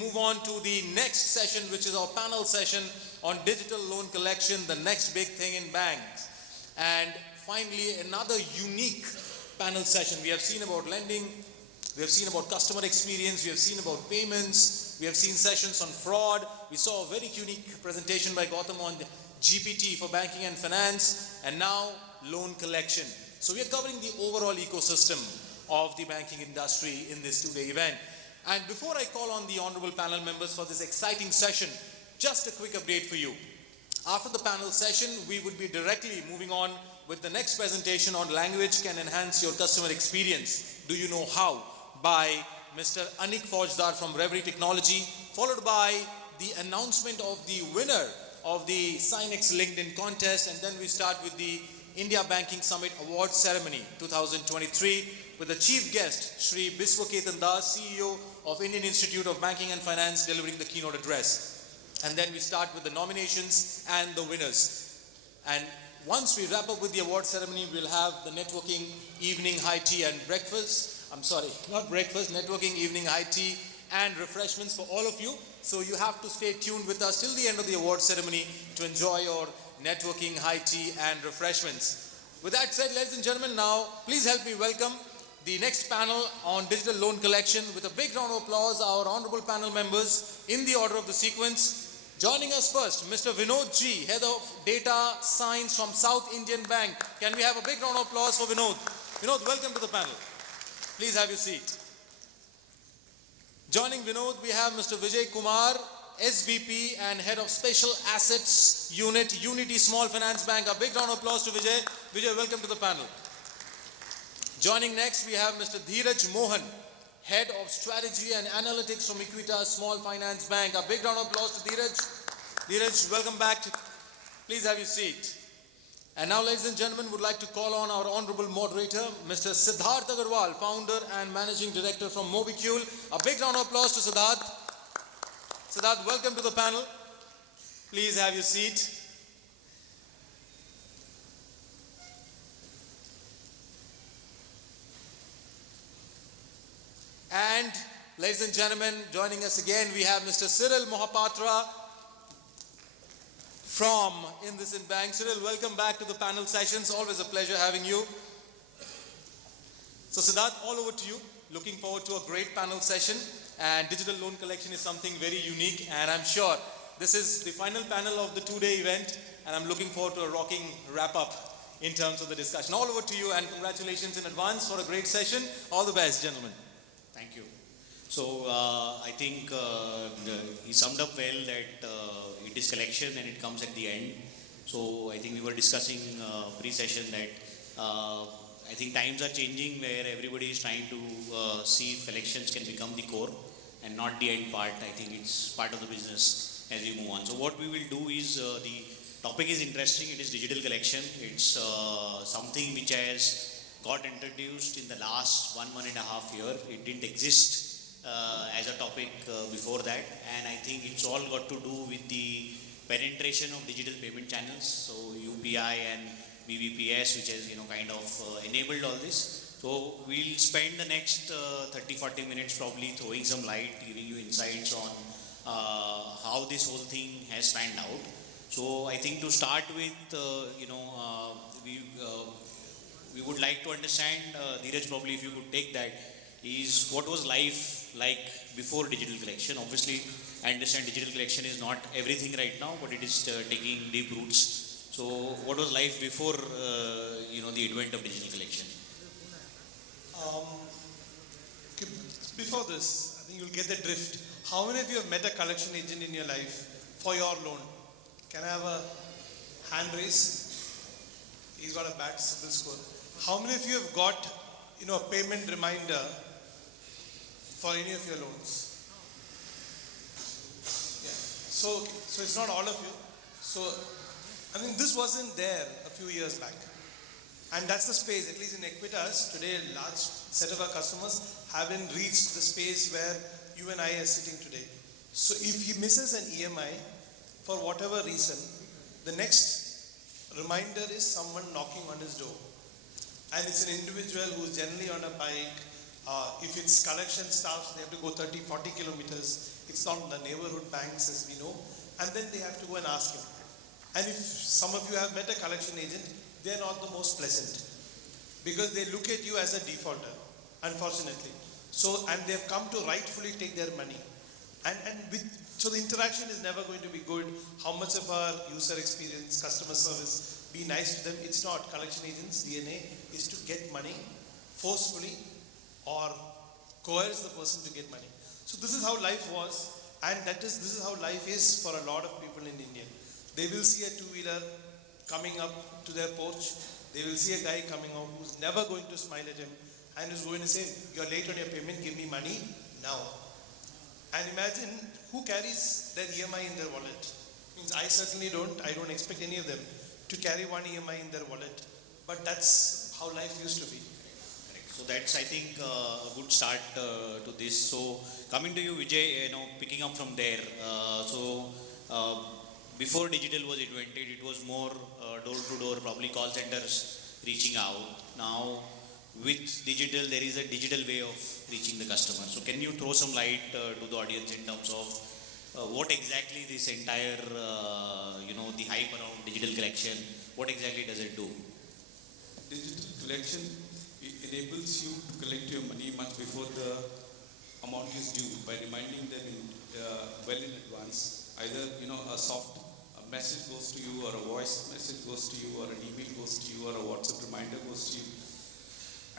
Move on to the next session, which is our panel session on digital loan collection, the next big thing in banks. And finally, another unique panel session. We have seen about lending, we have seen about customer experience, we have seen about payments, we have seen sessions on fraud. We saw a very unique presentation by Gautam on GPT for banking and finance, and now loan collection. So we are covering the overall ecosystem of the banking industry in this two-day event. And before I call on the honorable panel members for this exciting session, just a quick update for you. After the panel session, we would be directly moving on with the next presentation on language can enhance your customer experience. Do you know how? By Mr. Anik Faujdar from Reverie Technology, followed by the announcement of the winner of the Sinex LinkedIn contest, and then we start with the India Banking Summit Award Ceremony 2023 with the chief guest, Shri Biswaketan Das, CEO of Indian Institute of Banking and Finance, delivering the keynote address. And then we start with the nominations and the winners. And once we wrap up with the award ceremony, we'll have the networking evening high tea and breakfast. I'm sorry, not breakfast, networking evening high tea and refreshments for all of you. So you have to stay tuned with us till the end of the award ceremony to enjoy your networking high tea and refreshments. With that said, ladies and gentlemen, now please help me welcome the next panel on digital loan collection. With a big round of applause, our honorable panel members in the order of the sequence. Joining us first, Mr. Vinod G, Head of Data Science from South Indian Bank. Can we have a big round of applause for Vinod? Vinod, welcome to the panel. Please have your seat. Joining Vinod, we have Mr. Vijay Kumar, SVP and Head of Special Assets Unit, Unity Small Finance Bank. A big round of applause to Vijay. Vijay, welcome to the panel. Joining next, we have Mr. Dheeraj Mohan, Head of Strategy and Analytics from Equitas Small Finance Bank. A big round of applause to Dheeraj. Dheeraj, welcome back. Please have your seat. And now, ladies and gentlemen, would like to call on our honorable moderator, Mr. Siddharth Agarwal, Founder and Managing Director from Mobicule. A big round of applause to Siddharth. Siddharth, welcome to the panel. Please have your seat. And ladies and gentlemen, joining us again, we have Mr. Cyril Mohapatra from IndusInd Bank. Cyril, welcome back to the panel sessions. Always a pleasure having you. So Siddharth, all over to you. Looking forward to a great panel session. And digital loan collection is something very unique. And I'm sure this is the final panel of the two-day event. And I'm looking forward to a rocking wrap-up in terms of the discussion. All over to you, and congratulations in advance for a great session. All the best, gentlemen. Thank you. So I think he summed up well that it is collection and it comes at the end. So I think we were discussing pre-session that I think times are changing where everybody is trying to see if collections can become the core and not the end part. I think it's part of the business as we move on. So what we will do is the topic is interesting. It is digital collection. It's something which has got introduced in the last 1.5 years. It didn't exist as a topic before that, and I think it's all got to do with the penetration of digital payment channels. So UPI and BBPS, which has kind of enabled all this. So we'll spend the next 30-40 minutes probably throwing some light, giving you insights on how this whole thing has panned out. So I think to start with, we would like to understand, Dheeraj, probably if you could take that, is what was life like before digital collection? Obviously, I understand digital collection is not everything right now, but it is taking deep roots. So what was life before, the advent of digital collection? Before this, I think you'll get the drift. How many of you have met a collection agent in your life for your loan? Can I have a hand raise? He's got a bad CIBIL score. How many of you have got, a payment reminder for any of your loans? Yeah. So it's not all of you. So, I mean, this wasn't there a few years back. And that's the space, at least in Equitas, today a large set of our customers haven't reached the space where you and I are sitting today. So if he misses an EMI, for whatever reason, the next reminder is someone knocking on his door. And it's an individual who's generally on a bike. If it's collection staffs, they have to go 30, 40 kilometers. If It's not the neighborhood banks as we know. And then they have to go and ask him. And if some of you have met a collection agent, they're not the most pleasant because they look at you as a defaulter, unfortunately. So, and they've come to rightfully take their money. So the interaction is never going to be good. How much of our user experience, customer service, be nice to them? It's not. Collection agents' DNA is to get money forcefully or coerce the person to get money. So this is how life was, and this is how life is for a lot of people in India. They will see a two-wheeler coming up to their porch. They will see a guy coming out who's never going to smile at him and is going to say, "You're late on your payment, give me money now." And imagine who carries their EMI in their wallet. Means I certainly don't. I don't expect any of them to carry one EMI in their wallet. But that's how life used to be. So that's, I think, a good start to this. So coming to you, Vijay, picking up from there. Before digital was invented, it was more door to door, probably call centers reaching out. Now, with digital, there is a digital way of reaching the customer. So can you throw some light to the audience in terms of what exactly this entire, the hype around digital collection, what exactly does it do? Digital collection enables you to collect your money much before the amount is due by reminding them well in advance. Either a message goes to you, or a voice message goes to you, or an email goes to you, or a WhatsApp reminder goes to you.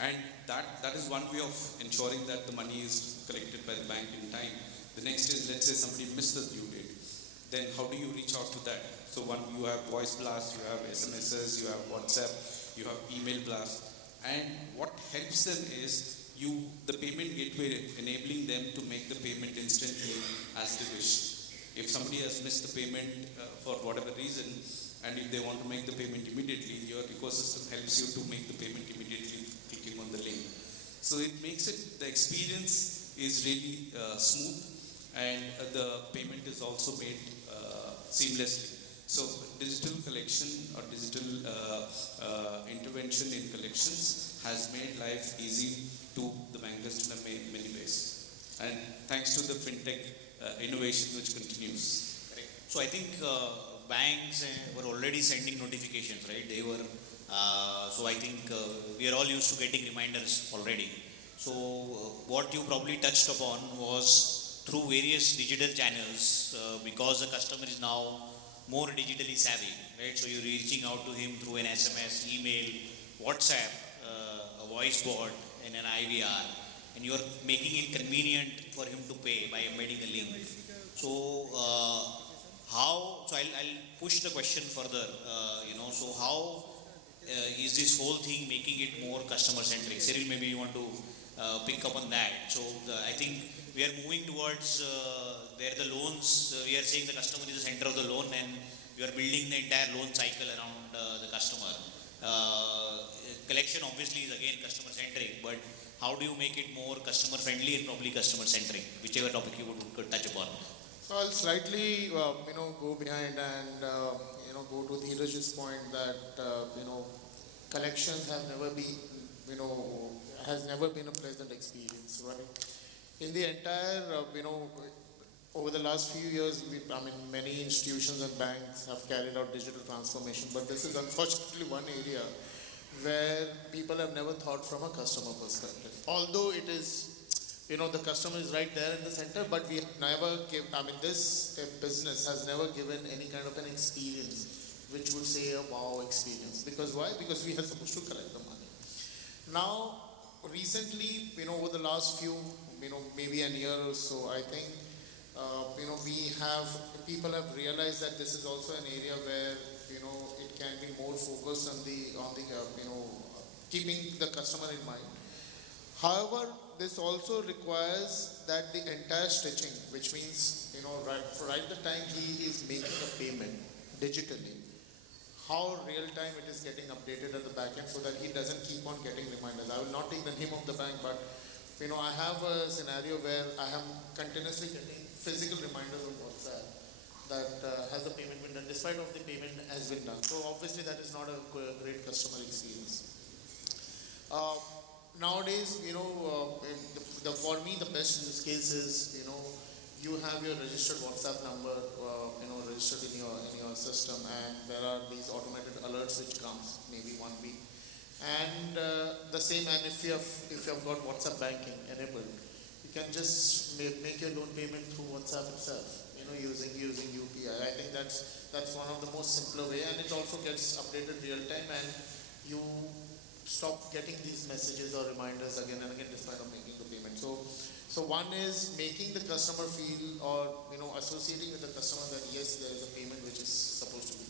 And that is one way of ensuring that the money is collected by the bank in time. The next is, let's say somebody missed the due date. Then how do you reach out to that? So one, you have voice blast, you have SMSs, you have WhatsApp, you have email blast. And what helps them is the payment gateway enabling them to make the payment instantly as they wish. If somebody has missed the payment for whatever reason, and if they want to make the payment immediately, your ecosystem helps you to make the payment immediately clicking on the link. So it makes the experience is really smooth, and the payment is also made seamlessly. So digital collection or digital intervention in collections has made life easy to the bankers in many ways. And thanks to the fintech innovation which continues. Correct. So I think banks were already sending notifications, right? They were, so I think we are all used to getting reminders already. So what you probably touched upon was through various digital channels, because the customer is now more digitally savvy, right? So you're reaching out to him through an SMS, email, WhatsApp, a voice bot, and an IVR, and you're making it convenient for him to pay by embedding a link. So I'll push the question further, so how is this whole thing making it more customer centric? Cyril, maybe you want to pick up on that. So I think we are moving towards where the loans, we are saying the customer is the center of the loan, and we are building the entire loan cycle around the customer. Collection obviously is again customer centric, but how do you make it more customer friendly and probably customer centric, whichever topic you could touch upon? So I'll slightly, go behind and, go to Dheeraj's point that, collections have never been, has never been a pleasant experience, right? In the entire, over the last few years, many institutions and banks have carried out digital transformation, but this is unfortunately one area where people have never thought from a customer perspective. Although it is, the customer is right there in the center, but we never give, this business has never given any kind of an experience which would say a wow experience. Because why? Because we are supposed to collect the money. Now, recently, over the last few, maybe a year or so, I think, people have realized that this is also an area where, it can be more focused on the keeping the customer in mind. However, this also requires that the entire stitching, which means, right the time he is making a payment digitally, how real time it is getting updated at the back end so that he doesn't keep on getting reminders. I will not take the name of the bank, but I have a scenario where I am continuously getting physical reminders on WhatsApp that has the payment been done, despite of the payment has been done. So obviously that is not a great customer experience. Nowadays, for me, the best use case is, you have your registered WhatsApp number, registered in your system, and there are these automated alerts which comes maybe 1 week. And the same, and if you have got WhatsApp banking enabled, you can just make your loan payment through WhatsApp itself, using UPI. I think that's one of the most simpler way, and it also gets updated real time, and you stop getting these messages or reminders again and again despite of making the payment. So one is making the customer feel, or associating with the customer that yes, there is a payment which is supposed to be.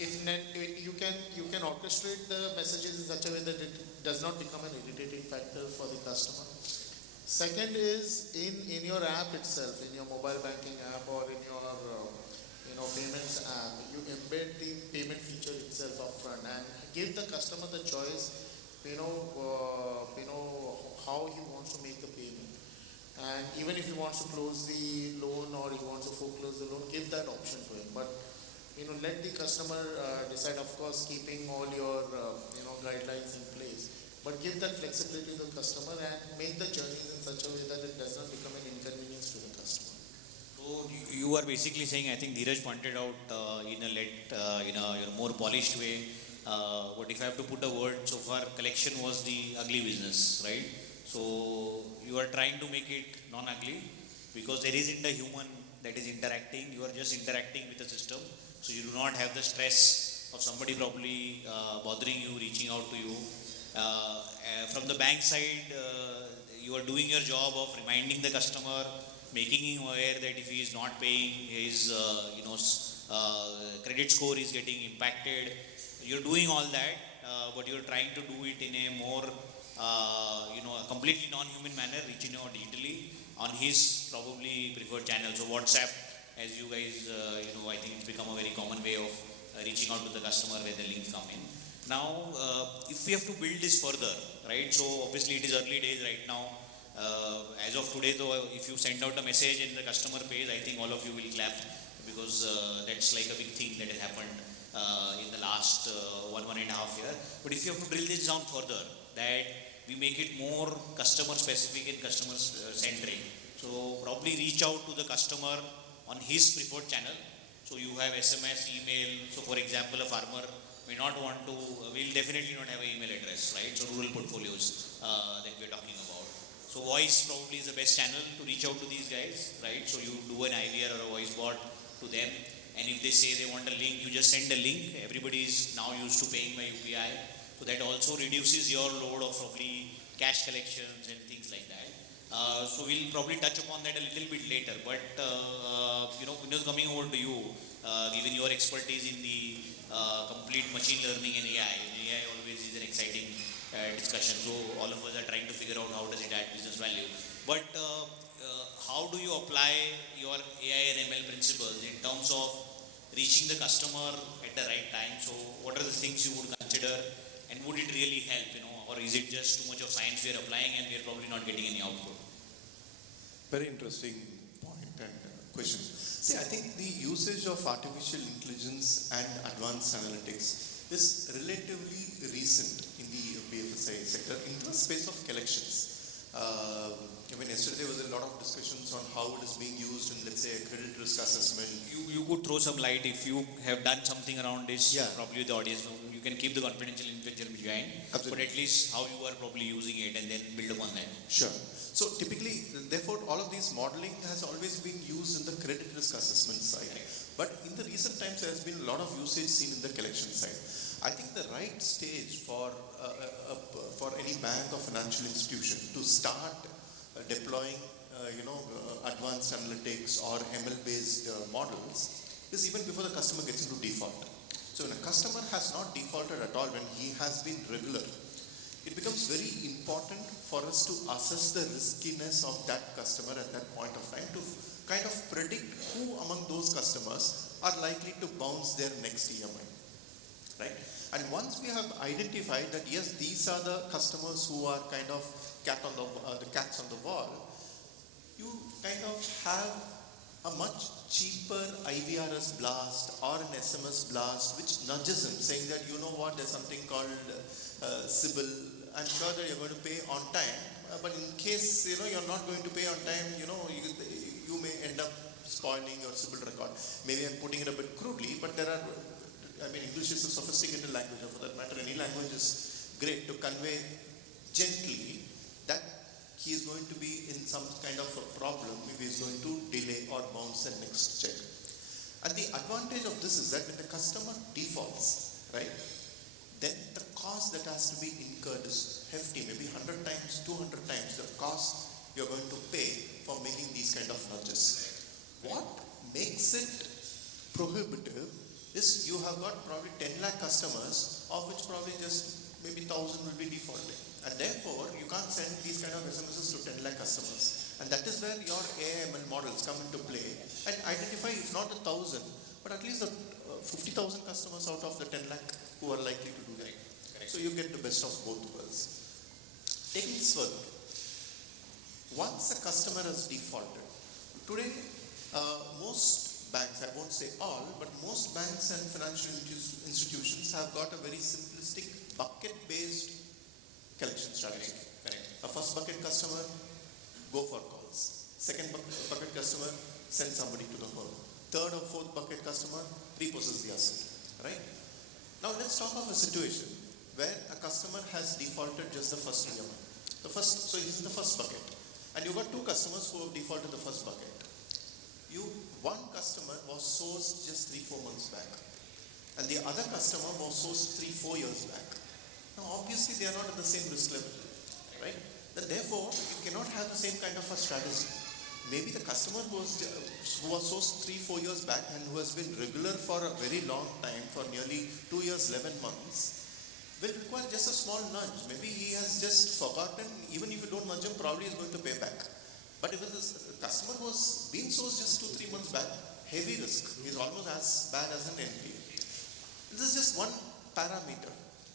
You can orchestrate the messages in such a way that it does not become an irritating factor for the customer. Second is in your app itself, in your mobile banking app or in your payments app, you embed the payment feature itself upfront and give the customer the choice, how he wants to make the payment. And even if he wants to close the loan or he wants to foreclose the loan, give that option to him. But let the customer decide, of course, keeping all your guidelines in place. But give that flexibility to the customer and make the journeys in such a way that it does not become an inconvenience to the customer. So you are basically saying, I think Dheeraj pointed out in a more polished way. But if I have to put a word, so far collection was the ugly business, right? So you are trying to make it non-ugly because there isn't a human that is interacting. You are just interacting with the system. So you do not have the stress of somebody probably bothering you, reaching out to you. From the bank side, you are doing your job of reminding the customer, making him aware that if he is not paying, his credit score is getting impacted. You're doing all that, but you're trying to do it in a more, a completely non-human manner, reaching out digitally on his probably preferred channel. So WhatsApp, as you guys, I think it's become a very common way of reaching out to the customer where the links come in. Now, if we have to build this further, right? So obviously it is early days right now. As of today, though, if you send out a message in the customer page, I think all of you will clap because that's like a big thing that has happened in the last 1.5 years. But if you have to drill this down further, that we make it more customer specific and customer centric. So probably reach out to the customer on his preferred channel. So you have SMS, email. So for example, a farmer may not want to, will definitely not have an email address, right? So rural portfolios that we're talking about. So voice probably is the best channel to reach out to these guys, right? So you do an IVR or a voice bot to them. And if they say they want a link, you just send a link. Everybody is now used to paying by UPI. So that also reduces your load of probably cash collections and things like that. So we'll probably touch upon that a little bit later. But, Vinod, coming over to you, given your expertise in the complete machine learning and AI. AI always is an exciting discussion. So all of us are trying to figure out how does it add business value. But how do you apply your AI and ML principles in terms of reaching the customer at the right time? So what are the things you would consider and would it really help, or is it just too much of science we are applying and we are probably not getting any output? Very interesting point and question. See, I think the usage of artificial intelligence and advanced analytics is relatively recent in the BFSI sector in the space of collections. Yesterday there was a lot of discussions on how it is being used in, let's say, a credit risk assessment. You could throw some light if you have done something around this, yeah. Probably the audience. You can keep the confidential information behind, but at least how you are probably using it and then build upon that. Sure. So typically, therefore, all of these modeling has always been used in the credit risk assessment side. Right. But in the recent times, there has been a lot of usage seen in the collection side. I think the right stage for any bank or financial institution to start deploying, advanced analytics or ML-based models is even before the customer gets into default. So when a customer has not defaulted at all, when he has been regular, it becomes very important for us to assess the riskiness of that customer at that point of time to kind of predict who among those customers are likely to bounce their next EMI, right? And once we have identified that yes, these are the customers who are kind of the cats on the wall, you kind of have a much cheaper IVRS blast or an SMS blast which nudges him saying that you know what, there's something called Sybil. I'm sure that you're going to pay on time, but in case you're not going to pay on time, you you may end up spoiling your CIBIL record. Maybe I'm putting it a bit crudely, but there are, I mean, English is a sophisticated language, or for that matter, any language is great to convey gently that he is going to be in some kind of a problem if he is going to delay or bounce the next check. And the advantage of this is that when the customer defaults, right, then the cost that has to be incurred is hefty, maybe 100 times, 200 times the cost you're going to pay for making these kind of nudges. What makes it prohibitive is you have got probably 10 lakh customers, of which probably just maybe 1,000 will be defaulting. And therefore, you can't send these kind of SMSs to 10 lakh customers. And that is where your AIML models come into play and identify, if not 1,000, but at least the 50,000 customers out of the 10 lakh who are likely to do that. So you get the best of both worlds. Taking this further, once a customer has defaulted, today most banks, I won't say all, but most banks and financial institutions have got a very simplistic bucket-based collection strategy. Correct. A first bucket customer, go for calls. Second bucket customer, send somebody to the home. Third or fourth bucket customer, repossess the asset. Right? Now let's talk of a situation where a customer has defaulted just the first EMI. So he's in the first bucket. And you've got two customers who have defaulted the first bucket. One customer was sourced just 3-4 months back. And the other customer was sourced 3-4 years back. Now obviously they are not at the same risk level. Right? Then therefore, you cannot have the same kind of a strategy. Maybe the customer who was sourced 3-4 years back and who has been regular for a very long time, for nearly 2 years, 11 months, will require just a small nudge. Maybe he has just forgotten, even if you don't nudge him, probably he's going to pay back. But if the customer who was being sourced just 2-3 months back, heavy risk, is almost as bad as an NPA. This is just one parameter.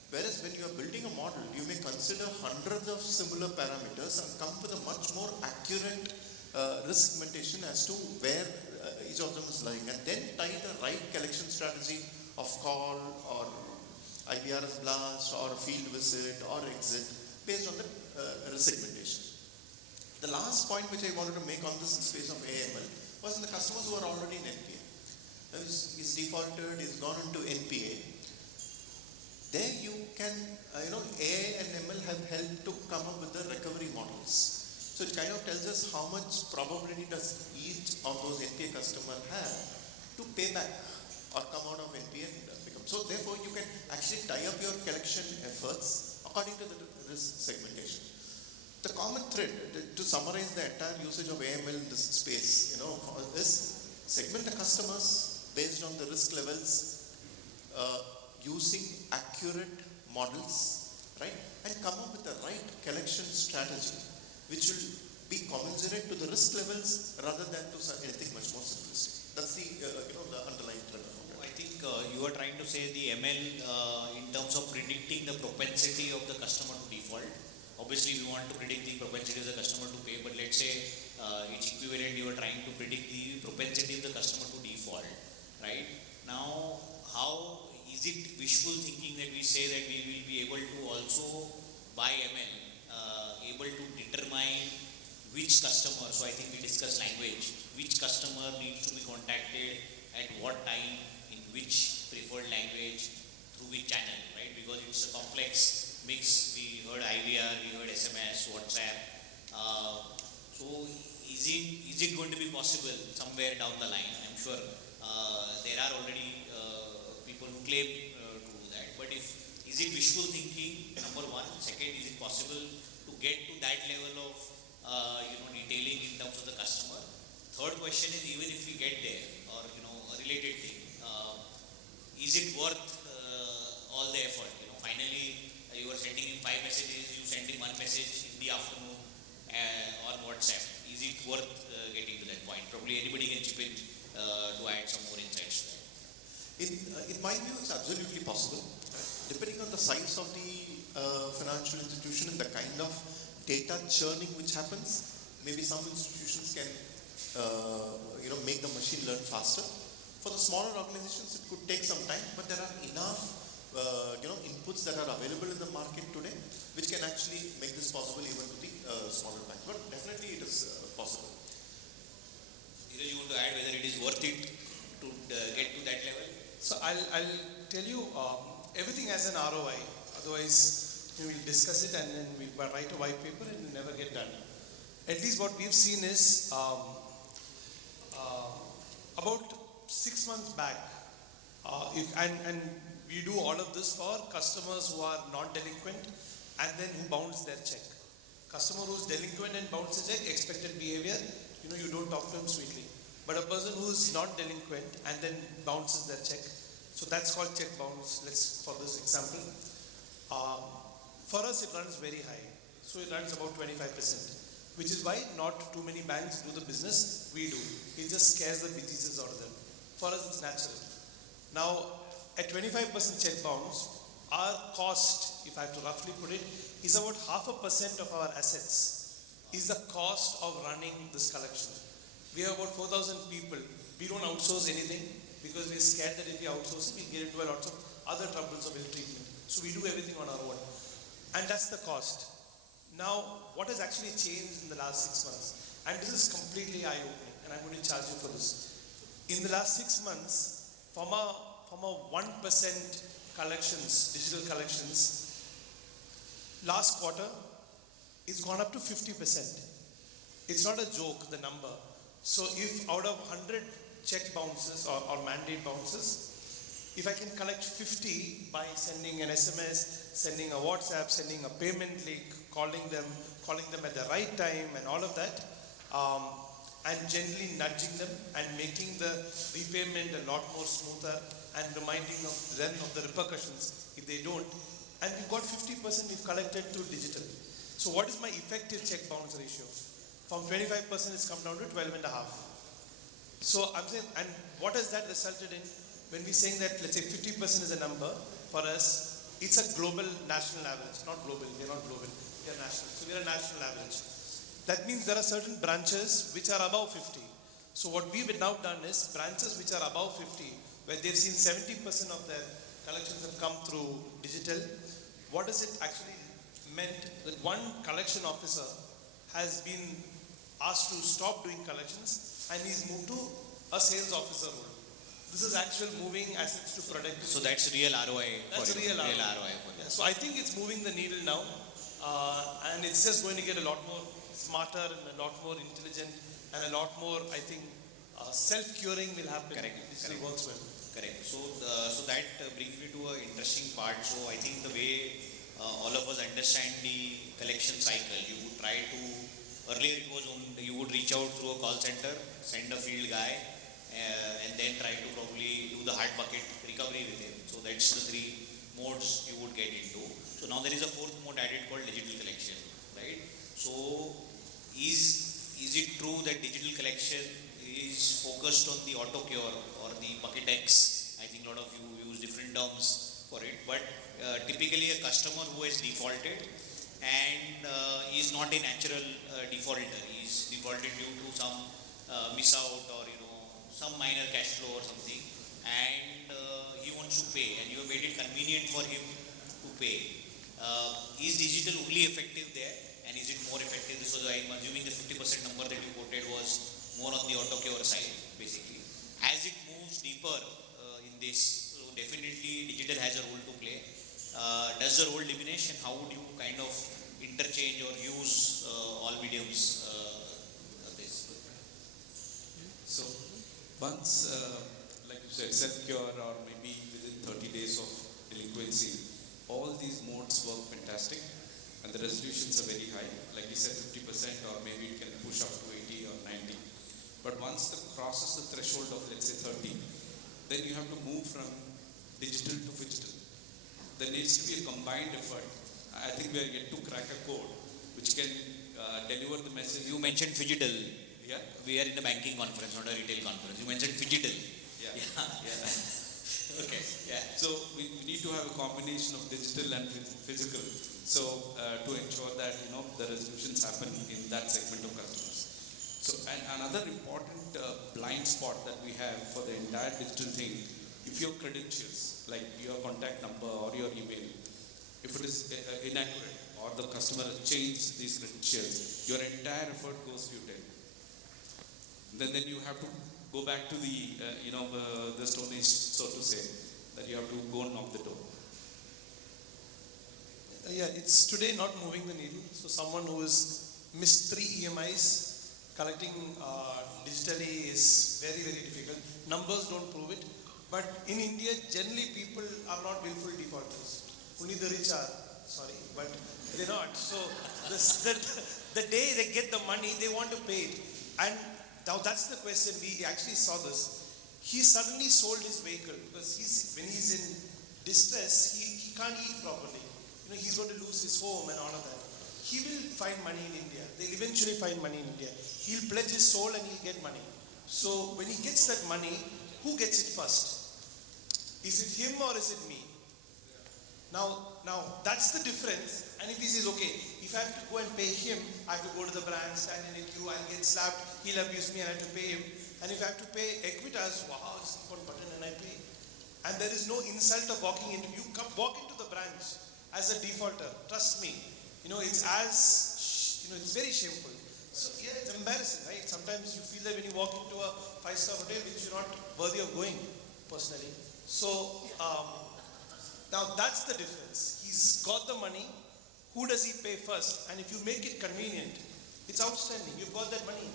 Whereas when you are building a model, you may consider hundreds of similar parameters and come with a much more accurate risk segmentation as to where each of them is lying, and then tie the right collection strategy of call or IBRS blast or a field visit or exit based on the risk segmentation. The last point which I wanted to make on this space of AML was in the customers who are already in NPA. He's defaulted, he's gone into NPA. There you can, AI and ML have helped to come up with the recovery models. So it kind of tells us how much probability does each of those NPA customer have to pay back or come out of NPA and become. So therefore you can actually tie up your collection efforts according to the risk segmentation. The common thread, to summarize the entire usage of AML in this space, is segment the customers based on the risk levels, using accurate models, right, and come up with the right collection strategy, which will be commensurate to the risk levels rather than to anything much more simplistic. That's the the underlying trend. I think you are trying to say the ML in terms of predicting the propensity of the customer to default. Obviously, we want to predict the propensity of the customer to pay, but let's say each equivalent you are trying to predict the propensity of the customer to default, right? Now, how is it wishful thinking that we say that we will be able to also, by ML, able to determine which customer, so I think we discussed language, which customer needs to be contacted at what time, in which preferred language, through which channel, right? Because it's a complex mix. We heard IVR, we heard SMS, WhatsApp. So is it going to be possible somewhere down the line? I'm sure there are already people who claim to do that. But is it wishful thinking? Number one. Second, is it possible to get to that level of detailing in terms of the customer? Third question is, even if we get there, or a related thing, is it worth all the effort? Finally, you are sending him 5 messages, you send him 1 message in the afternoon on WhatsApp. Is it worth getting to that point? Probably anybody can chip in to add some more insights. In my view, it's absolutely possible. Depending on the size of the financial institution and the kind of data churning which happens, maybe some institutions can make the machine learn faster. For the smaller organizations, it could take some time, but there are enough inputs that are available in the market today, which can actually make this possible even to the smaller banks. But definitely it is possible. Dheeraj, you want to add whether it is worth it to get to that level? So I'll tell you, everything has an ROI. Otherwise, we'll discuss it and then we'll write a white paper and it'll never get done. At least what we've seen is about 6 months back, and we do all of this for customers who are non-delinquent and then who bounce their check. Customer who's delinquent and bounce the check, expected behavior, you don't talk to him sweetly. But a person who's not delinquent and then bounces their check, so that's called check bounce. For this example. For us it runs very high. So it runs about 25%, which is why not too many banks do the business we do. It just scares the bejesus out of them. For us it's natural. Now at 25% check bounce, our cost, if I have to roughly put it, is about 0.5% of our assets is the cost of running this collection. We have about 4,000 people. We don't outsource anything because we're scared that if we outsource it, we'll get into a lot of other troubles of ill treatment. So we do everything on our own. And that's the cost. Now, what has actually changed in the last 6 months? And this is completely eye-opening, and I'm going to charge you for this. In the last 6 months, from a 1% collections, digital collections, last quarter, it's gone up to 50%. It's not a joke, the number. So if out of 100 check bounces or mandate bounces, if I can collect 50 by sending an SMS, sending a WhatsApp, sending a payment link, calling them at the right time and all of that, and gently nudging them and making the repayment a lot more smoother and reminding them of the repercussions if they don't. And we've got 50% we've collected through digital. So what is my effective check bounce ratio? From 25% it's come down to 12.5. So I'm saying, and what has that resulted in? When we're saying that, let's say 50% is a number, for us, it's a global national average. Not global, we're not global, we're national. So we're a national average. That means there are certain branches which are above 50. So what we've now done is, branches which are above 50, where they've seen 70% of their collections have come through digital, what does it actually meant? That one collection officer has been asked to stop doing collections and he's moved to a sales officer role. This is actual moving assets to protect. So that's real ROI. That's real ROI for you. Yeah, so I think it's moving the needle now, and it's just going to get a lot more smarter and a lot more intelligent and a lot more, I think, self-curing will happen. Correct. Digital works well. Correct. So that brings me to an interesting part. So I think the way all of us understand the collection cycle, you would try to, earlier it was you would reach out through a call center, send a field guy, and then try to probably do the hard bucket recovery with him. So that's the 3 modes you would get into. So now there is a 4th mode added called digital collection, right? So is it true that digital collection is focused on the auto cure or the bucket X? I think a lot of you use different terms for it, but typically a customer who has defaulted and is not a natural defaulter, is defaulted due to some miss out or some minor cash flow or something, and he wants to pay, and you have made it convenient for him to pay. Is digital only effective there, and is it more effective? So I'm assuming the 50% number that you quoted was more on the auto cure side, basically. As it moves deeper in this, so definitely digital has a role to play. Does the role diminish, and how would you kind of interchange or use all mediums? So once, like you said, self-cure or maybe within 30 days of delinquency, all these modes work fantastic and the resolutions are very high. Like you said, 50% or maybe it can push up to 80 or 90. But once it crosses the threshold of, let's say, 30, then you have to move from digital to phygital. There needs to be a combined effort. I think we are yet to crack a code which can deliver the message. You mentioned phygital. Yeah. We are in a banking conference, not a retail conference. You mentioned phygital. Yeah. Okay. Yeah. So we need to have a combination of digital and physical. So to ensure that the resolutions happen in that segment of customers. So and another important blind spot that we have for the entire digital thing, if your credentials, like your contact number or your email, if it is inaccurate or the customer has changed these credentials, your entire effort goes futile. then you have to go back to the the Stone Age, so to say, that you have to go and knock the door. Yeah, it's today not moving the needle. So someone who has missed 3 EMIs, collecting digitally is very, very difficult. Numbers don't prove it. But in India, generally people are not willful defaulters. Only the rich are, sorry, but they're not. So the day they get the money, they want to pay it. And now that's the question. We actually saw this. He suddenly sold his vehicle because when he's in distress, he can't eat properly. He's going to lose his home and all of that. He will find money in India. They'll eventually find money in India. He'll pledge his soul and he'll get money. So when he gets that money, who gets it first? Is it him or is it me? Now that's the difference. And if he says, okay, if I have to go and pay him, I have to go to the branch, stand in a queue, I'll get slapped, he'll abuse me and I have to pay him. And if I have to pay Equitas, wow, it's one button and I pay. And there is no insult of walking into, walk into the branch as a defaulter, trust me. It's very shameful. So yeah, it's embarrassing, right? Sometimes you feel that when you walk into a 5-star hotel, which you're not worthy of going, personally. So now that's the difference. He's got the money. Who does he pay first? And if you make it convenient, it's outstanding. You've got that money.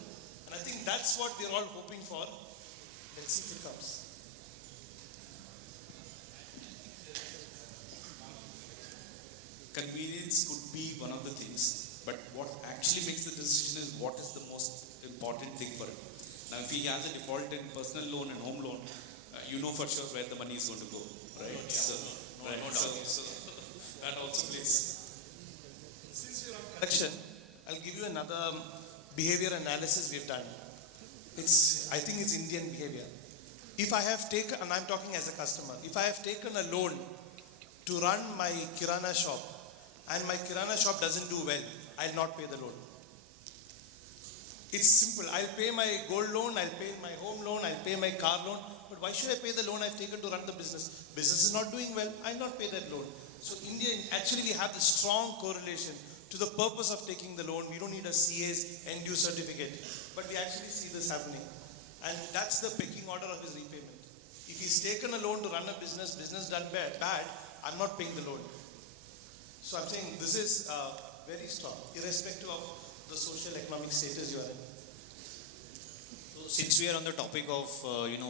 And I think that's what we're all hoping for. Let's see if it comes. Convenience could be one of the things, but what actually makes the decision is what is the most important thing for him. Now, if he has a default in personal loan and home loan, you know for sure where the money is going to go, right? So that also plays. Since we're on collection, I'll give you another behavior analysis we've done. I think it's Indian behavior. If I have taken, and I'm talking as a customer, if I have taken a loan to run my Kirana shop, and my Kirana shop doesn't do well, I'll not pay the loan. It's simple. I'll pay my gold loan, I'll pay my home loan, I'll pay my car loan. But why should I pay the loan I've taken to run the business? Business is not doing well, I'll not pay that loan. So India, actually we have this strong correlation to the purpose of taking the loan. We don't need a CA's end-use certificate. But we actually see this happening. And that's the pecking order of his repayment. If he's taken a loan to run a business done bad, I'm not paying the loan. So I'm saying this is very strong, irrespective of the social economic status you are in. So since we are on the topic of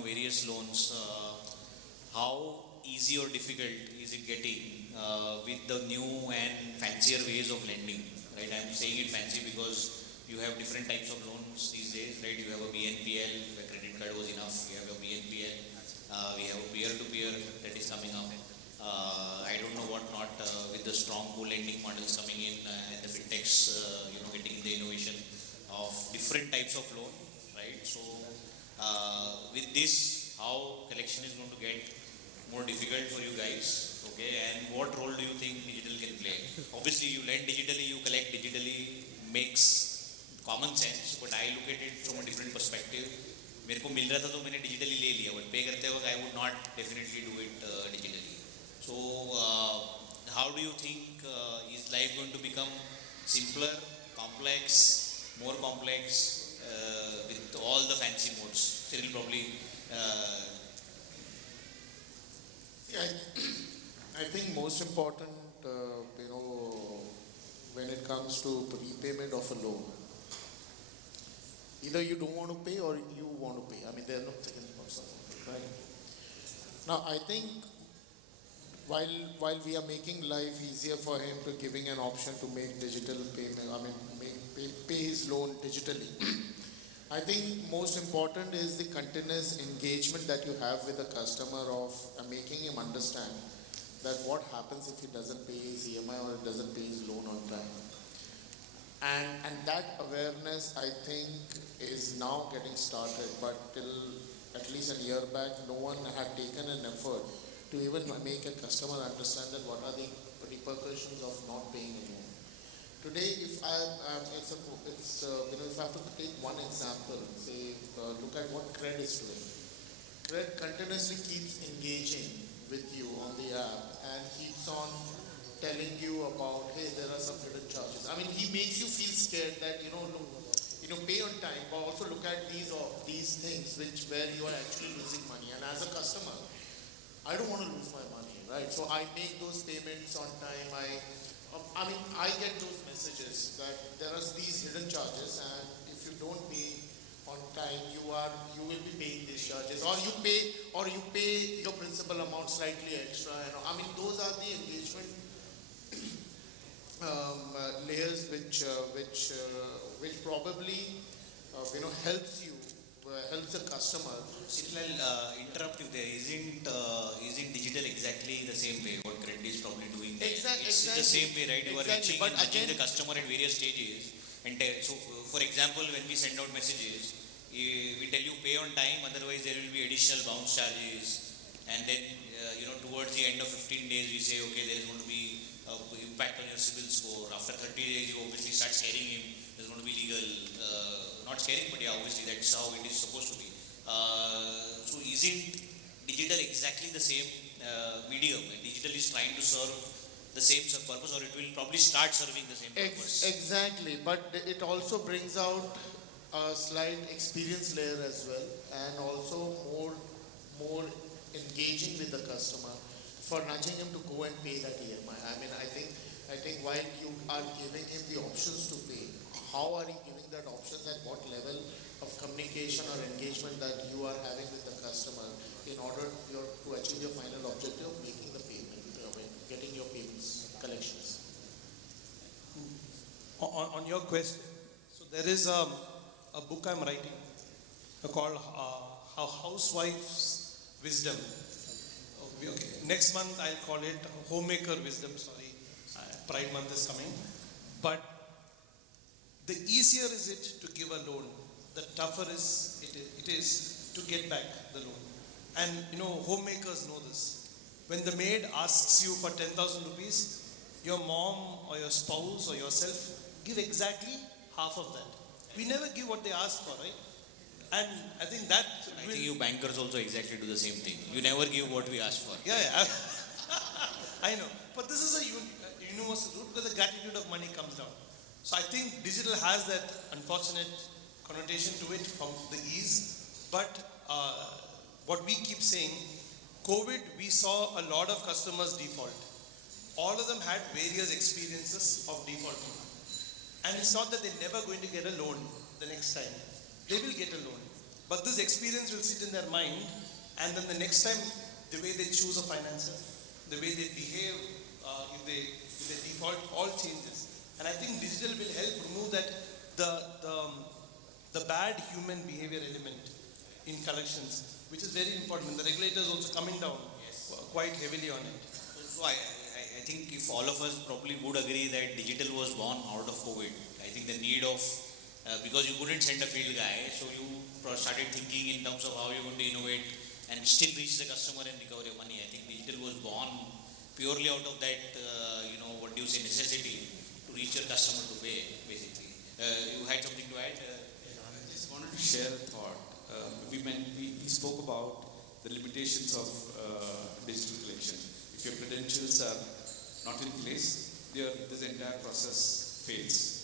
various loans, how easy or difficult is it getting with the new and fancier ways of lending? Right, I'm saying it fancy because you have different types of loans these days. Right, you have a BNPL, where credit card was enough. You have a BNPL. We have a peer-to-peer that is coming up. I don't know what not with the strong co-lending models coming in and the fintechs, getting the innovation of different types of loan, right? So with this, how collection is going to get more difficult for you guys, okay? And what role do you think digital can play? Obviously, you lend digitally, you collect digitally, makes common sense, but I look at it from a different perspective. मेरे को मिल रहा था तो मैंने digitally ले लिया, but पे करते वक्त I would not definitely do it digitally. So, how do you think is life going to become simpler, complex, more complex with all the fancy modes? Cyril probably. I think most important, when it comes to repayment of a loan, either you don't want to pay or you want to pay. I mean, there are no second thoughts, right? Now, I think while we are making life easier for him to giving an option to make digital payment, pay his loan digitally, I think most important is the continuous engagement that you have with the customer of making him understand that what happens if he doesn't pay his EMI or doesn't pay his loan on time. And that awareness, I think, is now getting started, but till at least a year back, no one had taken an effort to even make a customer understand that what are the repercussions of not paying a loan. Today, if I have to take one example, say, look at what Cred is doing. Cred continuously keeps engaging with you on the app and keeps on telling you about, hey, there are some hidden charges. I mean, he makes you feel scared that, look, pay on time, but also look at these things where you are actually losing money. And as a customer, I don't want to lose my money, right? So I make those payments on time. I get those messages that there are these hidden charges, and if you don't pay on time, you will be paying these charges, or you pay your principal amount slightly extra. Those are the engagement layers which probably helps the customer. Cyril, I'll interrupt you there. Isn't digital exactly the same way what credit is probably doing? Exactly. It's the same way, right? You are reaching But and touching again, the customer at various stages. And so, for example, when we send out messages, we tell you pay on time, otherwise there will be additional bounce charges. And then, towards the end of 15 days, we say, okay, there is going to be impact on your CIBIL score. After 30 days, you obviously start scaring him. There's going to be legal, not scaring, but yeah, obviously that's how it is supposed to be. So isn't digital exactly the same medium? Digital is trying to serve the same purpose, or it will probably start serving the same purpose. Exactly, but it also brings out a slight experience layer as well, and also more engaging with the customer for nudging him to go and pay that EMI. I think while you are giving him the options to pay, how are you giving that options, at what level of communication or engagement that you are having with the customer in order to achieve your final objective of making the payment, getting your payments, collections. On your question, so there is a book I'm writing called How Housewife's Wisdom. Okay. Next month I'll call it Homemaker Wisdom. Sorry, Pride Month is coming. But the easier is it to give a loan, the tougher it is to get back the loan. And homemakers know this. When the maid asks you for 10,000 rupees, your mom or your spouse or yourself give exactly half of that. We never give what they ask for, right? And I think that... I think you bankers also exactly do the same thing. You never give what we ask for. Yeah. I know. But this is a universal route because the gratitude of money comes down. So I think digital has that unfortunate connotation to it from the ease. But what we keep saying, COVID, we saw a lot of customers default. All of them had various experiences of defaulting. And it's not that they're never going to get a loan the next time. They will get a loan. But this experience will sit in their mind, and then the next time, the way they choose a financer, the way they behave, if they default, all changes. And I think digital will help remove that the bad human behavior element in collections, which is very important. And the regulators also coming down quite heavily on it. So I think if all of us probably would agree that digital was born out of COVID, I think the need of because you couldn't send a field guy, so you started thinking in terms of how you're going to innovate and still reach the customer and recover your money. I think digital was born purely out of that, necessity to reach your customer to pay, basically. You had something to add? I just wanted to share a thought. We spoke about the limitations of digital collection. If your credentials are not in place, this entire process fails.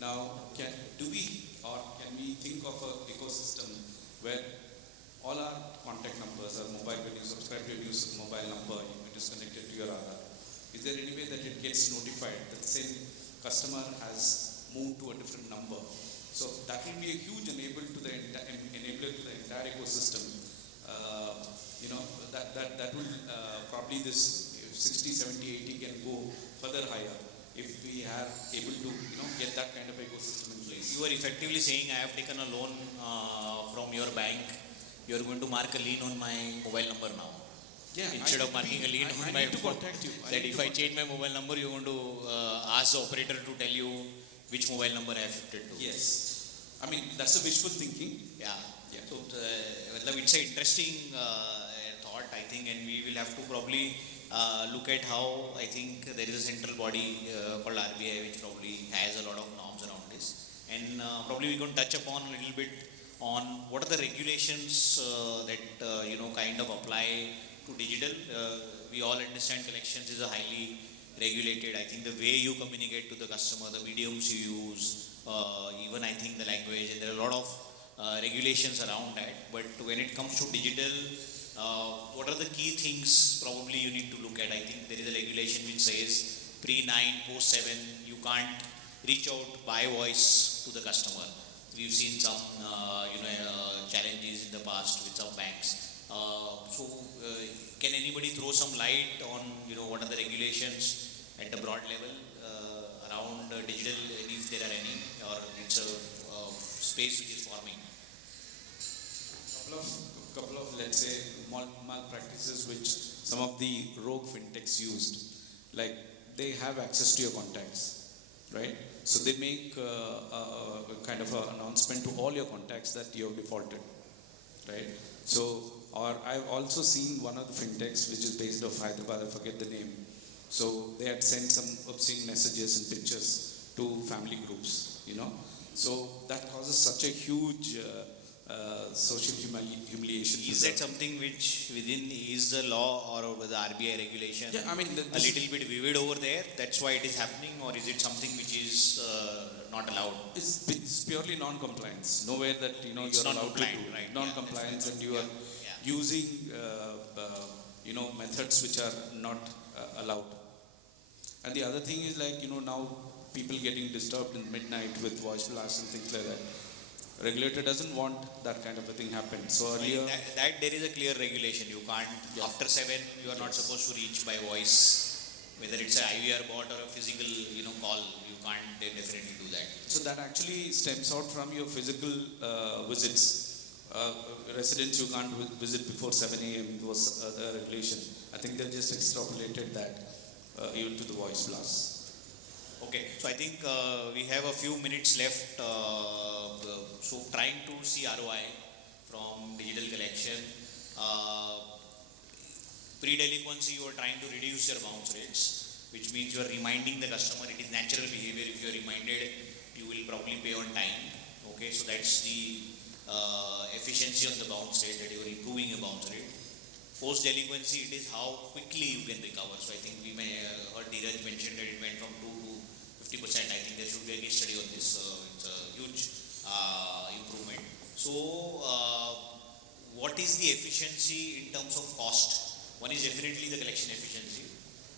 Now, can we think of an ecosystem where all our contact numbers are mobile, when you subscribe to a new mobile number, it is connected to your Aadhaar. Is there any way that it gets notified that the same customer has moved to a different number? So that will be a huge enabler to the entire ecosystem. That will probably this 60, 70, 80 can go further higher if we are able to get that kind of ecosystem in place. You are effectively saying I have taken a loan from your bank. You are going to mark a lien on my mobile number now. Yeah, Instead of marking a lien on my phone, contact you. that if I change my mobile number, you're going to ask the operator to tell you which mobile number I have shifted to. Yes. I mean, that's a wishful thinking. Yeah. So it's an interesting thought, I think, and we will have to probably look at how, I think, there is a central body called RBI which probably has a lot of norms around this, and probably we can touch upon a little bit on what are the regulations that kind of apply to digital. We all understand collections is a highly regulated. I think the way you communicate to the customer, the mediums you use, even I think the language, and there are a lot of regulations around that. But when it comes to digital, what are the key things probably you need to look at? I think there is a regulation which says pre-9, post-7, you can't reach out by voice to the customer. We've seen some challenges in the past with some banks. Can anybody throw some light on what are the regulations at the broad level around digital, if there are any, or it's a space which is forming? Couple of let's say malpractices which some of the rogue fintechs used, like they have access to your contacts, right? So they make a kind of an announcement to all your contacts that you have defaulted, right? So, or I've also seen one of the fintechs which is based off Hyderabad, I forget the name. So they had sent some obscene messages and pictures to family groups, So that causes such a huge social humiliation. Is that something which within is the law or with the RBI regulation? Yeah, I mean, a little bit vivid over there. That's why it is happening, or is it something which is not allowed? It's purely non-compliance. Nowhere that you're allowed to do right? non-compliance, Yeah, and you are using methods which are not allowed. And the other thing is now people getting disturbed in midnight with voice blasts and things like that. Regulator doesn't want that kind of a thing happen. So earlier, that there is a clear regulation. You can't after 7. You are not supposed to reach by voice, whether it's an IVR bot or a physical call. You can't definitely do that. So that actually stems out from your physical visits. Residents you can't visit before 7 a.m. was the regulation. I think they just extrapolated that even to the voice blasts. Okay, so I think we have a few minutes left. So trying to see ROI from digital collection. Pre-delinquency, you are trying to reduce your bounce rates, which means you are reminding the customer. It is natural behavior. If you are reminded, you will probably pay on time. Okay, so that's the efficiency on the bounce rate, that you are improving a bounce rate. Post-delinquency, it is how quickly you can recover. So I think we may heard Dheeraj mentioned that it went from 2 to 50%. I think there should be a case study on this. It's a huge improvement. So what is the efficiency in terms of cost? One is definitely the collection efficiency.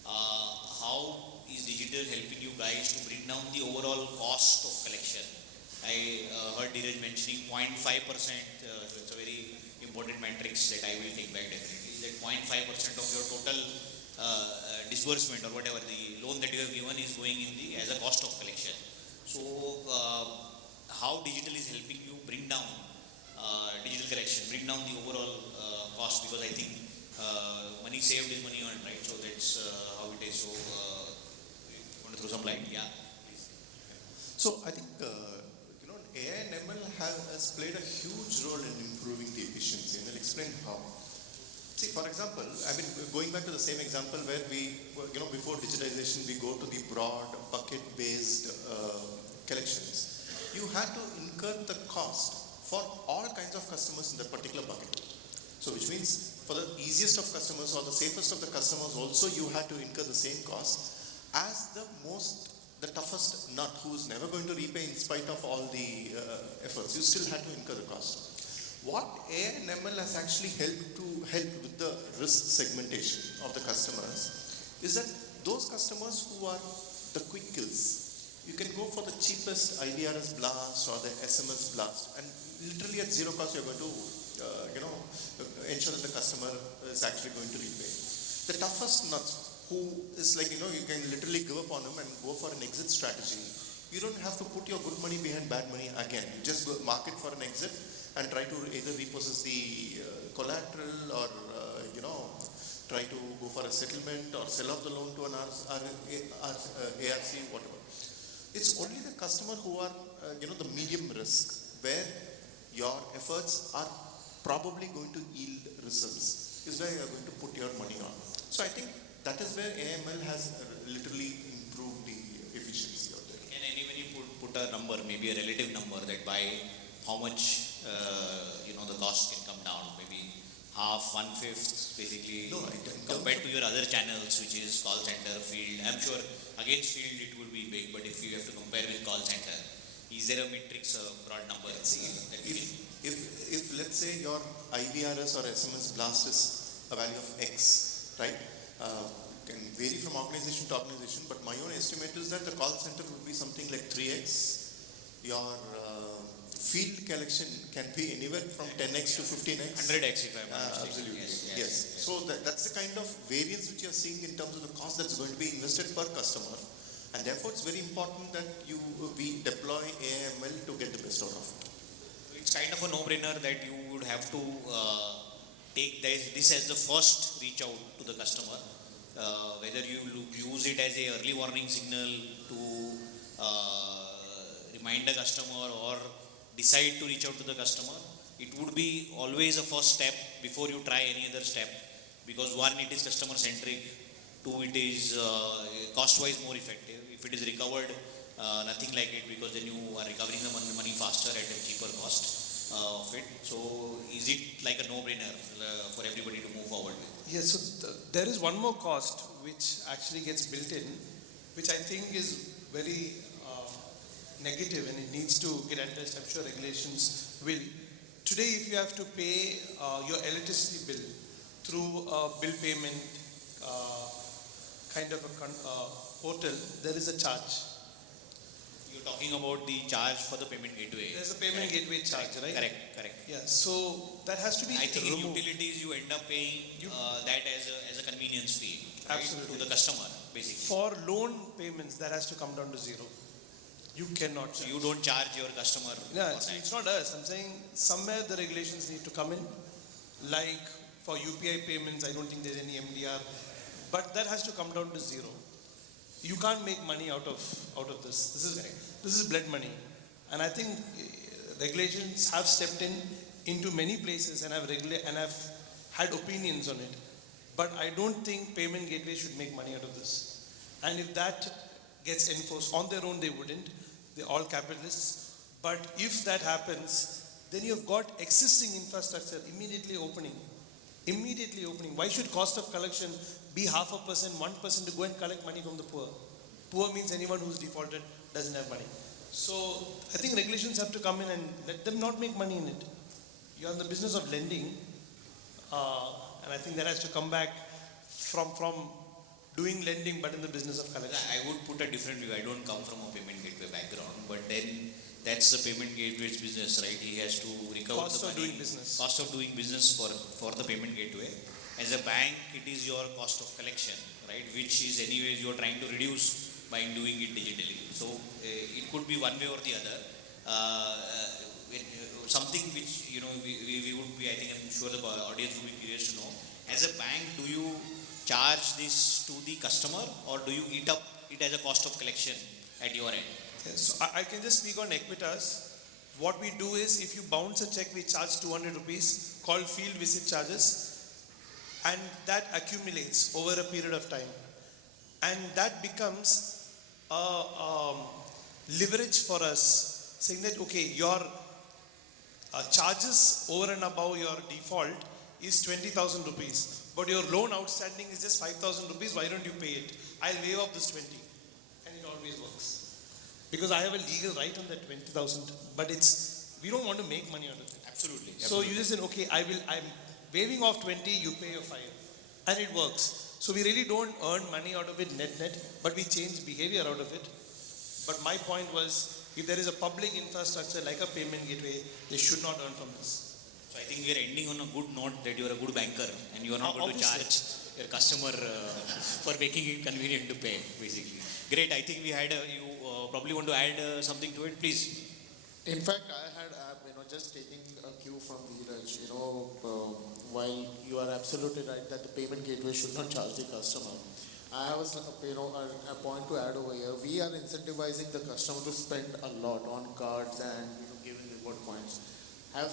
How is digital helping you guys to bring down the overall cost of collection? I heard Dheeraj mentioning 0.5%. It's a very important matrix that I will take back definitely. That 0.5% of your total disbursement or whatever the loan that you have given is going in as a cost of collection. So how digital is helping you bring down digital collection, bring down the overall cost, because I think money saved is money earned, right? So that's how it is. So you want to throw some light? Yeah, please. So I think AI and ML has played a huge role in improving the efficiency, and I'll explain how. See, for example, going back to the same example where we, before digitization, we go to the broad bucket-based collections. You had to incur the cost for all kinds of customers in that particular bucket. So, which means for the easiest of customers or the safest of the customers, also you had to incur the same cost as the toughest nut who is never going to repay in spite of all the efforts. You still had to incur the cost. What AI and ML has actually helped with the risk segmentation of the customers is that those customers who are the quick kills, you can go for the cheapest IVRS blast or the SMS blast, and literally at zero cost you're going to ensure that the customer is actually going to repay. The toughest nuts, who is you can literally give up on them and go for an exit strategy. You don't have to put your good money behind bad money again. You just go market for an exit and try to either repossess the collateral or try to go for a settlement or sell off the loan to an ARC, whatever. It's only the customer who are the medium risk, where your efforts are probably going to yield results, is where you are going to put your money on. So I think that is where AML has literally improved the efficiency of that. Can anybody put a number, maybe a relative number, that by how much the cost can come down? Maybe half, 1/5, basically, compared to your other channels, which is call center, field. I'm sure against field it would be big, but if you have to compare with call center, Is there a matrix, a broad number? If let's say your IVRS or SMS blast is a value of X, right? Can vary from organization to organization, but my own estimate is that the call center would be something like 3X. Your field collection can be anywhere from 10X to 15X. 100X if I'm not mistaken. Absolutely. Yes. Yes. So that's the kind of variance which you are seeing in terms of the cost that's going to be invested per customer. And therefore, it's very important that we deploy AML to get the best out of it. It's kind of a no-brainer that you would have to take this as the first reach out to the customer. Whether you use it as a early warning signal to remind the customer or decide to reach out to the customer, it would be always a first step before you try any other step, because one, it is customer centric, two, it is cost wise more effective. If it is recovered, nothing like it, because then you are recovering the money faster at a cheaper cost of it. So is it like a no-brainer for everybody to move forward with? Yes, so there is one more cost which actually gets built in, which I think is very negative and it needs to get addressed. I'm sure regulations will. Today, if you have to pay your electricity bill through a bill payment kind of a portal, there is a charge. You're talking about the charge for the payment gateway. There's a payment gateway charge, right? Correct. Yeah, so that has to be I think in removed. utilities you end up paying that as a convenience fee, right, Absolutely. to the customer, basically. For loan payments, that has to come down to zero. You cannot So charge. you don't charge your customer Yeah, for that. it's not us. I'm saying somewhere the regulations need to come in. Like for UPI payments, I don't think there's any MDR, but that has to come down to zero. You can't make money out of this. This is blood money, and I think regulations have stepped into many places and have had opinions on it. But I don't think payment gateways should make money out of this. And if that gets enforced on their own, they wouldn't. They're all capitalists. But if that happens, then you've got existing infrastructure immediately opening. Why should cost of collection be 0.5%, 1% to go and collect money from the poor? Poor means anyone who's defaulted doesn't have money. So I think regulations have to come in and let them not make money in it. You're in the business of lending, and I think that has to come back from doing lending, but in the business of collection. I would put a different view. I don't come from a payment gateway background, but then that's the payment gateway's business, right? He has to recover Cost the of money. doing business. Cost of doing business for the payment gateway. As a bank, it is your cost of collection, right? Which is anyways you are trying to reduce by doing it digitally. So it could be one way or the other. Something which we would be, I think I'm sure the audience would be curious to know. As a bank, do you charge this to the customer, or do you eat up it as a cost of collection at your end? Yes, so I can just speak on Equitas. What we do is, if you bounce a check, we charge 200 rupees called field visit charges, and that accumulates over a period of time, and that becomes leverage for us, saying that okay, your charges over and above your default is 20,000 rupees, but your loan outstanding is just 5,000 rupees. Why don't you pay it? I'll waive off this 20, and it always works because I have a legal right on that 20,000. But we don't want to make money out of it. Absolutely. So you just say, okay, I'm waiving off 20, you pay your 5, and it works. So we really don't earn money out of it net, but we change behavior out of it. But my point was, if there is a public infrastructure like a payment gateway, they should not earn from this. So I think we are ending on a good note that you are a good banker and you are not going to charge your customer for making it convenient to pay, basically. Great. I think we had you probably want to add something to it, please. In fact, I had, just taking a cue from Dheeraj, while you are absolutely right that the payment gateway should not charge the customer, I have a point to add over here. We are incentivizing the customer to spend a lot on cards and giving reward points. Has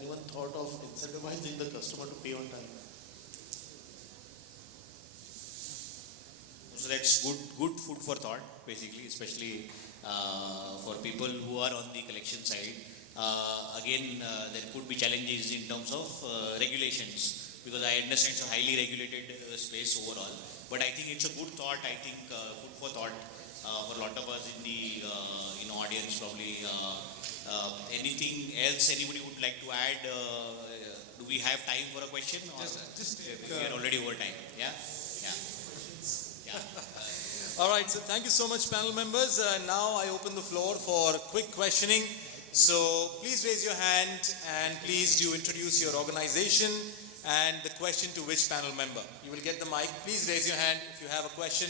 anyone thought of incentivizing the customer to pay on time? So that's good food for thought, basically, especially for people who are on the collection side. Again, there could be challenges in terms of regulations, because I understand it's a highly regulated space overall. But I think it's a good thought. I think food for thought for a lot of us in the audience, probably anything else anybody would like to add? Do we have time for a question? Or we are already over time. Yeah? Yeah. All right, so thank you so much, panel members. Now I open the floor for quick questioning. So please raise your hand and please do introduce your organization and the question to which panel member. You will get the mic. Please raise your hand if you have a question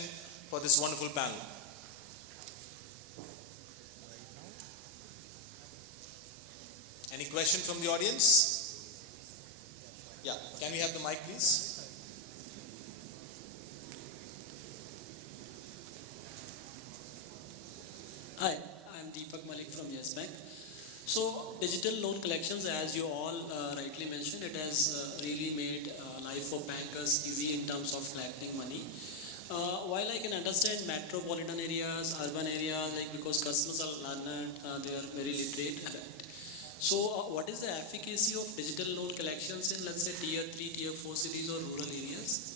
for this wonderful panel. Any question from the audience? Yeah, can we have the mic, please? Hi, I'm Deepak Malik from Yes Bank. So, digital loan collections, as you all rightly mentioned, it has really made life for bankers easy in terms of collecting money. While I can understand metropolitan areas, urban areas, like because customers are learned, they are very literate. So, what is the efficacy of digital loan collections in, let's say, tier 3, tier 4 cities or rural areas?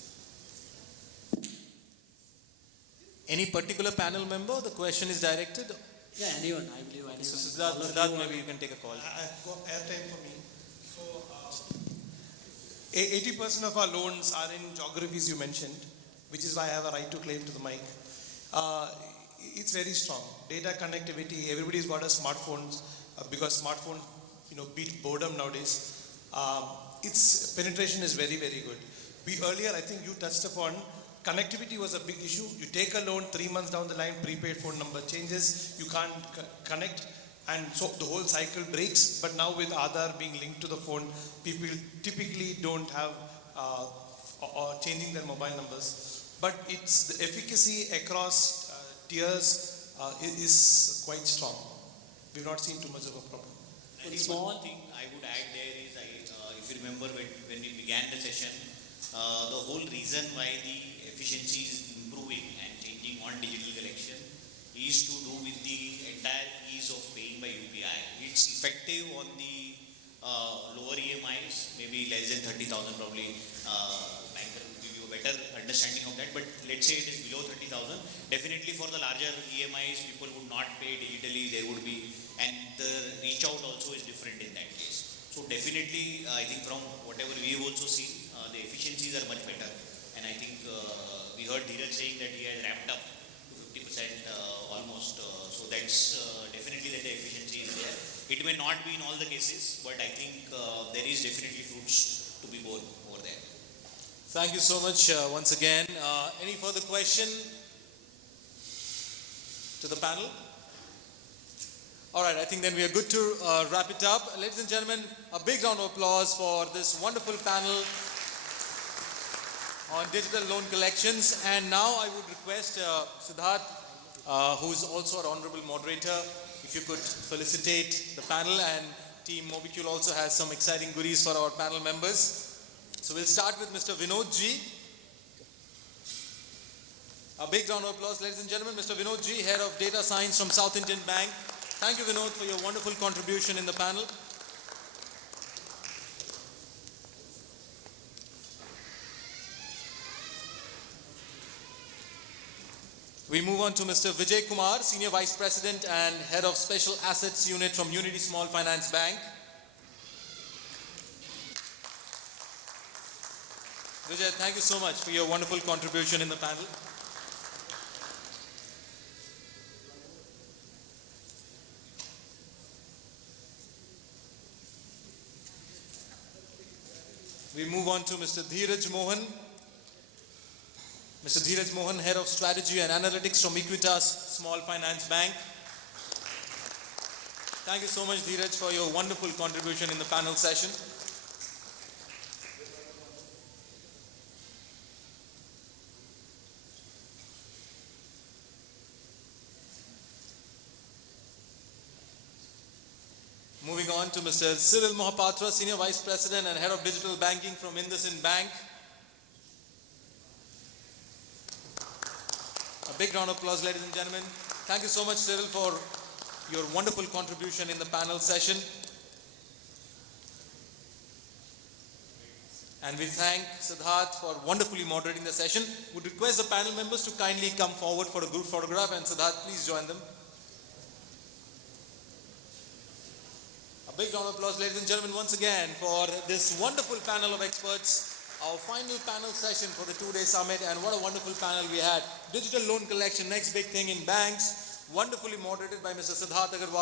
Any particular panel member? The question is directed. Yeah, anyone, I believe anyone. So Siddharth, maybe you can take a call. Airtime for me. So, 80% of our loans are in geographies you mentioned, which is why I have a right to claim to the mic. It's very strong. Data connectivity, everybody's got a smartphone because smartphone, beat boredom nowadays. Its penetration is very, very good. Earlier, I think you touched upon connectivity was a big issue. You take a loan 3 months down the line, prepaid phone number changes, you can't connect, and so the whole cycle breaks. But now with Aadhaar being linked to the phone, people typically don't have or changing their mobile numbers. But it's the efficacy across tiers is quite strong. We've not seen too much of a problem. I think one thing I would add there is, if you remember when we began the session, the whole reason why the efficiency is improving and changing on digital collection is to do with the entire ease of paying by UPI. It's effective on the lower EMIs, maybe less than 30,000 probably. Banker will give you a better understanding of that, but let's say it is below 30,000. Definitely for the larger EMIs, people would not pay digitally, there would be, and the reach out also is different in that case. So definitely, I think from whatever we've also seen, the efficiencies are much better. And I think we heard Dheeraj saying that he has ramped up to 50% almost. So that's definitely that the efficiency is there. It may not be in all the cases, but I think there is definitely fruits to be borne over there. Thank you so much once again. Any further question to the panel? All right, I think then we are good to wrap it up. Ladies and gentlemen, a big round of applause for this wonderful panel on digital loan collections. And now I would request Siddharth, who is also our honorable moderator, if you could felicitate the panel, and team Mobicule also has some exciting goodies for our panel members. So we'll start with Mr. Vinod Ji. A big round of applause, ladies and gentlemen. Mr. Vinod Ji, Head of Data Science from South Indian Bank. Thank you, Vinod, for your wonderful contribution in the panel. We move on to Mr. Vijay Kumar, Senior Vice President and Head of Special Assets Unit from Unity Small Finance Bank. Vijay, thank you so much for your wonderful contribution in the panel. We move on to Mr. Dheeraj Mohan. Mr. Dheeraj Mohan, Head of Strategy and Analytics from Equitas Small Finance Bank. Thank you so much, Dheeraj, for your wonderful contribution in the panel session. Moving on to Mr. Cyril Mohapatra, Senior Vice President and Head of Digital Banking from IndusInd Bank. A big round of applause, ladies and gentlemen. Thank you so much, Cyril, for your wonderful contribution in the panel session. And we thank Siddharth for wonderfully moderating the session. Would request the panel members to kindly come forward for a group photograph, and Siddharth, please join them. A big round of applause, ladies and gentlemen, once again for this wonderful panel of experts. Our final panel session for the two-day summit, and what a wonderful panel we had. Digital loan collection, next big thing in banks, wonderfully moderated by Mr. Siddharth Agarwal.